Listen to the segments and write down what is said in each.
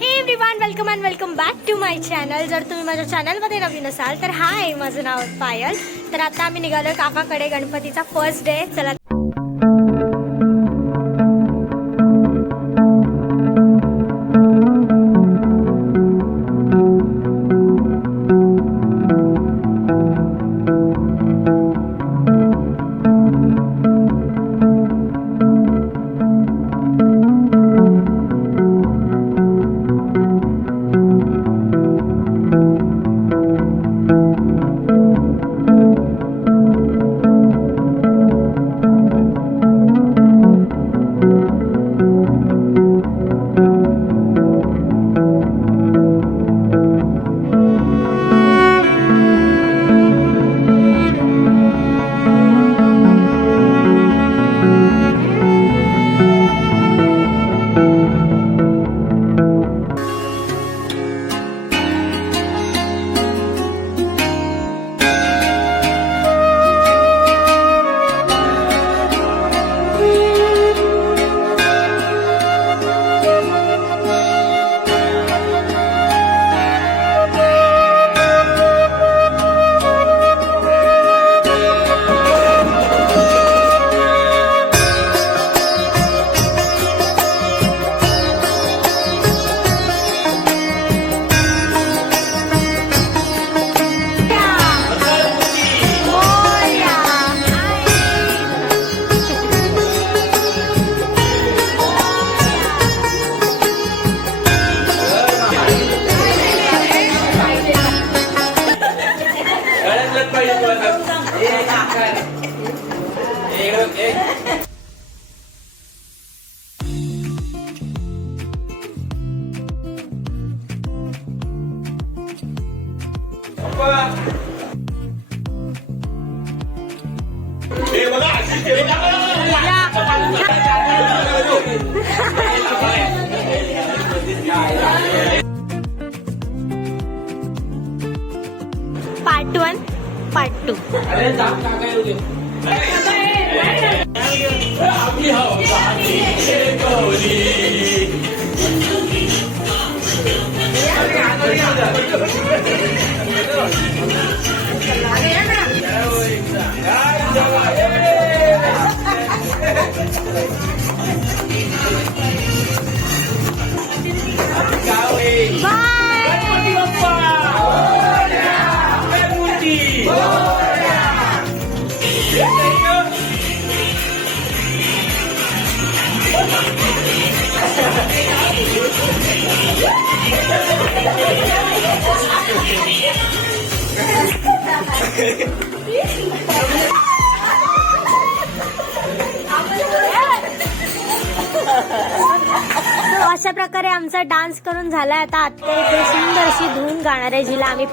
Hey everyone welcome and welcome back to my channel जर तुम्ही माझ्या चॅनलमध्ये नवीन असाल तर हाय माझं नाव पायल. तर आता आम्ही निघालो काकाकडे गणपतीचा फर्स्ट डे चला पार्ट टू प्रकारे आमचा डान्स करून झालाय. आता आत्ता इथे सुंदरशी धुवून गाणार आहे जिला. आम्ही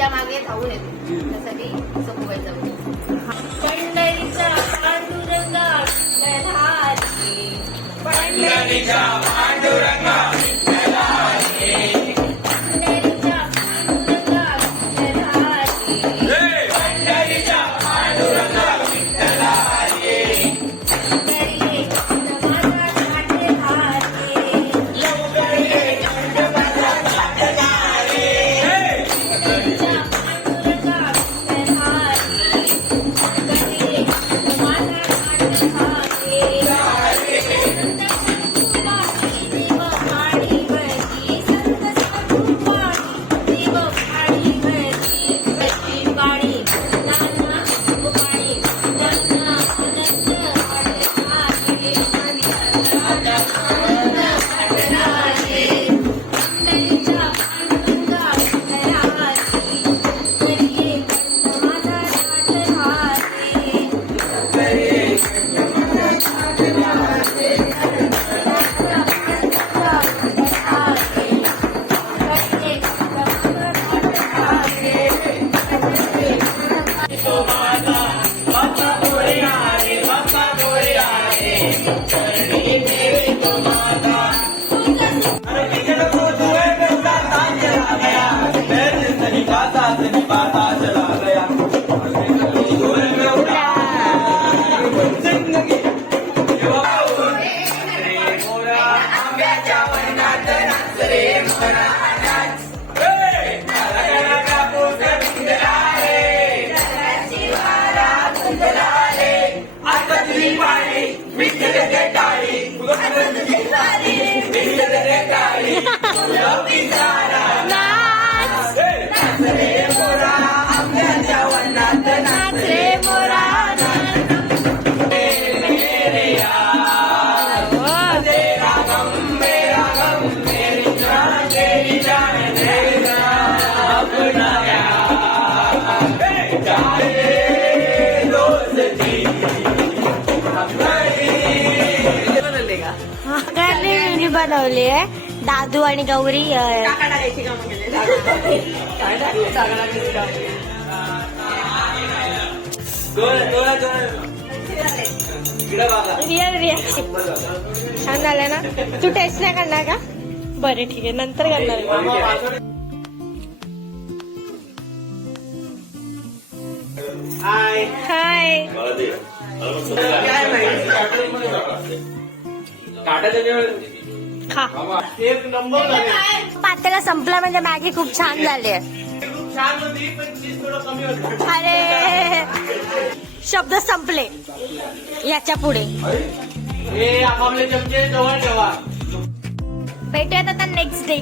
आवड येते त्यासाठी संपवायचा पंढरीच्या पांडुरंगा विठ्ठलाची. पांडुरंगा नाच बनवली आहे. दादू आणि गौरी रिअल रिअल छान झालं ना? तू टेस्ट नाही करणार का? बरं ठीक आहे. नंतर करणार हाय खा एक नंबर पातेला संपला म्हणजे मॅगी खूप छान झाली अरे. शब्द संपले. याच्यापुढे. भेटूयात आता नेक्स्ट डे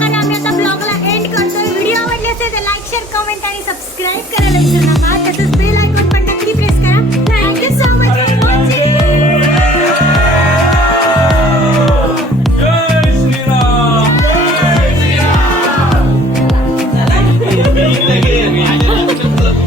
आणि आम्ही आता ब्लॉगला एंड करतोय. व्हिडिओ आवडले असेल तर लाईक शेअर कमेंट आणि सबस्क्राईब करायला विसरू नका.